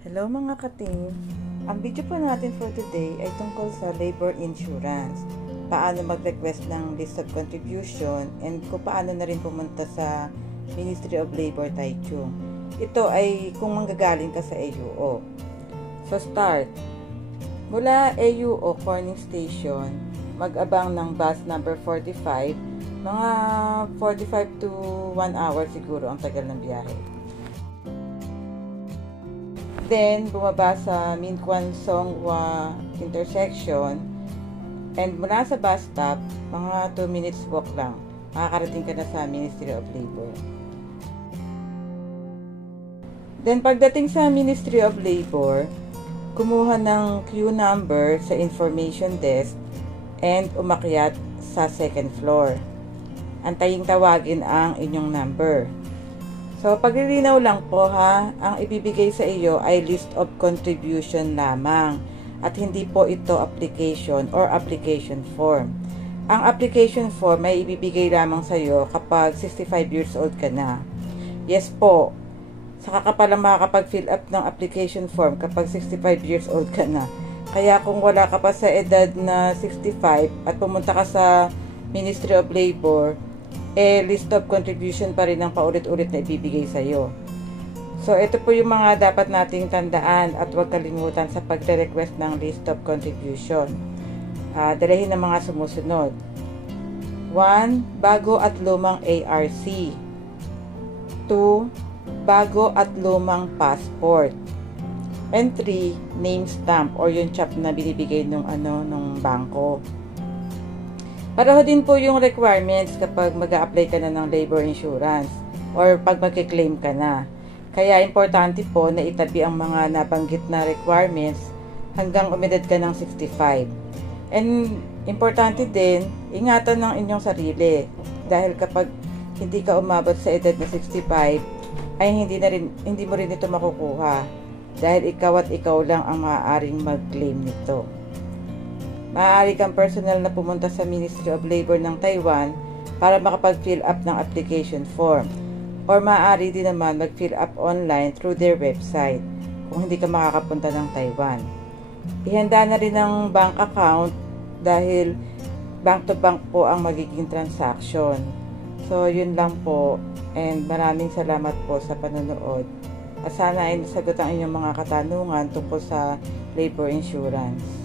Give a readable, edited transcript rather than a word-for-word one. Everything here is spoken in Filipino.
Hello mga ka-team! Ang video po natin for today ay tungkol sa labor insurance. Paano mag-request ng list of contribution and kung paano na rin pumunta sa Ministry of Labor Taichung. Ito ay kung manggagaling ka sa AUO. So start. Mula AUO Corning Station, mag-abang ng bus number 45. Mga 45 to 1 hour siguro ang tagal ng biyahe. Then, bumaba sa Minquan Songhua intersection and mula sa bus stop, mga 2 minutes walk lang, makakarating ka na sa Ministry of Labor. Then, pagdating sa Ministry of Labor, kumuha ng queue number sa information desk and umakyat sa second floor. Antayin tawagin ang inyong number. So, paglilinaw lang po ha, ang ibibigay sa iyo ay list of contribution lamang at hindi po ito application or application form. Ang application form ay ibibigay lamang sa iyo kapag 65 years old ka na. Yes po, saka ka pala makakapag-fill up ng application form kapag 65 years old ka na. Kaya kung wala ka pa sa edad na 65 at pumunta ka sa Ministry of Labor, list of contribution pa rin ang paulit-ulit na ibibigay sa iyo. So, ito po yung mga dapat nating tandaan at huwag kalimutan sa pagre-request ng list of contribution. Dalahin ang mga sumusunod. 1. Bago at lumang ARC. 2. Bago at lumang passport. And 3. Name stamp or yung chap na binibigay nung bangko. Pareho din po yung requirements kapag mag-a-apply ka na ng labor insurance or pag mag-claim ka na. Kaya importante po na itabi ang mga nabanggit na requirements hanggang umedad ka ng 65. And importante din, ingatan ng inyong sarili dahil kapag hindi ka umabot sa edad na 65 ay hindi mo rin ito makukuha dahil ikaw at ikaw lang ang maaaring mag-claim nito. Maaari kang personal na pumunta sa Ministry of Labor ng Taiwan para makapag-fill up ng application form. Or maaari din naman mag-fill up online through their website kung hindi ka makakapunta ng Taiwan. Ihanda na rin ang bank account dahil bank to bank po ang magiging transaction. So, yun lang po. And maraming salamat po sa panonood. At sana ay nasagot ang inyong mga katanungan tungkol sa labor insurance.